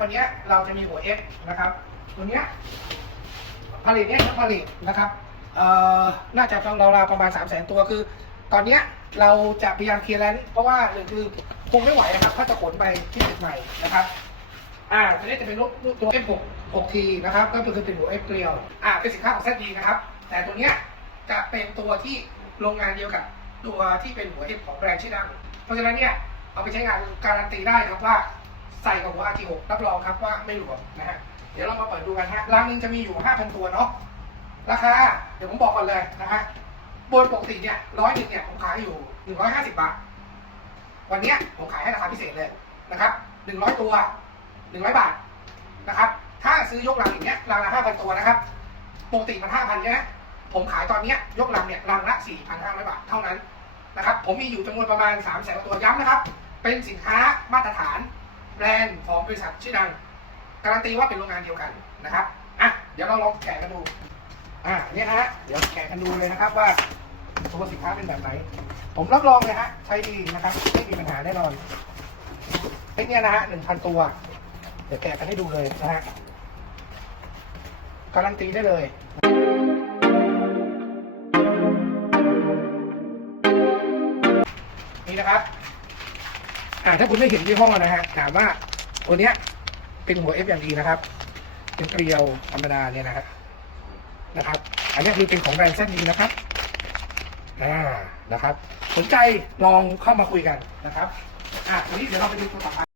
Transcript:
วันนี้เราจะมีหัว X นะครับตัวเนี้ยผลิตเนี่ยผลิตนะครับเอ่อน่าจะต้องราวๆประมาณ 3 0 0 0 0 0 ตัวคือ ตอนเนี้ยเราจะพยายามเคลียร์แลนด์เพราะว่าหนึ่งคือคงไม่ไหวนะครับ ถ้าจะขนไปที่ตึกใหม่นะครับอ่าตัวนี้จะเป็นรูปรูปตัว F6 6T นะครับ ก็คือเป็นหัว F เกลียวอ่าเป็นสินค้าของ ZD นะครับ แต่ตัวเนี้ยจะเป็นตัวที่โรงงานเดียวกับตัวที่เป็นหัว F ของแบรนด์ชื่อดัง เพราะฉะนั้นเนี่ยเอาไปใช้งานการันตีได้ครับว่า ใส่กับหัว RT6 รับรองครับว่าไม่หลวมนะฮะเดี๋ยวเรามาเปิดดูกันฮะรังหนึงจะมีอยู่ 5,000 ตัวเนาะราคาเดี๋ยวผมบอกก่อนเลยนะฮะบนปกติเนี่ยร้อยหนึ่งเนี่ยผมขายอยู่ 150 บาท วันเนี้ยผมขายให้ราคาพิเศษเลยนะครับ 100 ตัว 100 บาทนะครับ ถ้าซื้อยกลังอย่างเงี้ยลังละ5,000 ตัวนะครับปกติมัน5,000ใช่ไหมผมขายตอนเนี้ยยกลังเนี่ยลังละ 4,500 บาทเท่านั้นนะครับ ผมมีอยู่จำนวนประมาณ3 0 0 0 0ตัวย้ำนะครับ เป็นสินค้ามาตรฐาน แบรนด์ของบริษัทชื่อดัง การันตีว่าเป็นโรงงานเดียวกันนะครับอะเดี๋ยวเราลองแกะกันดูอ่าเนี่ยนะฮะเดี๋ยวแกะกันดูเลยนะครับว่าตัวสินค้าเป็นแบบไหน ผมรับรองเลยฮะใช้ดีนะครับไม่มีปัญหาแน่นอนเป็นเนี่ยนะฮะหนึ่งพันตัว เดี๋ยวแกะกันให้ดูเลยนะฮะการันตีได้เลยนี่นะครับ อ่าถ้าคุณไม่เห็นที่ห้องนะฮะถามว่าตัวเนี้ยเป็นหัว F อย่างดีนะครับ เป็นเกลียวธรรมดาเนี่ยนะครับนะครับ อันนี้คือเป็นของแบรนด์เซนดีนะครับอ่านะครับ สนใจลองเข้ามาคุยกันนะครับอะทีนี้เดี๋ยวเราไปดูตัวต่อไป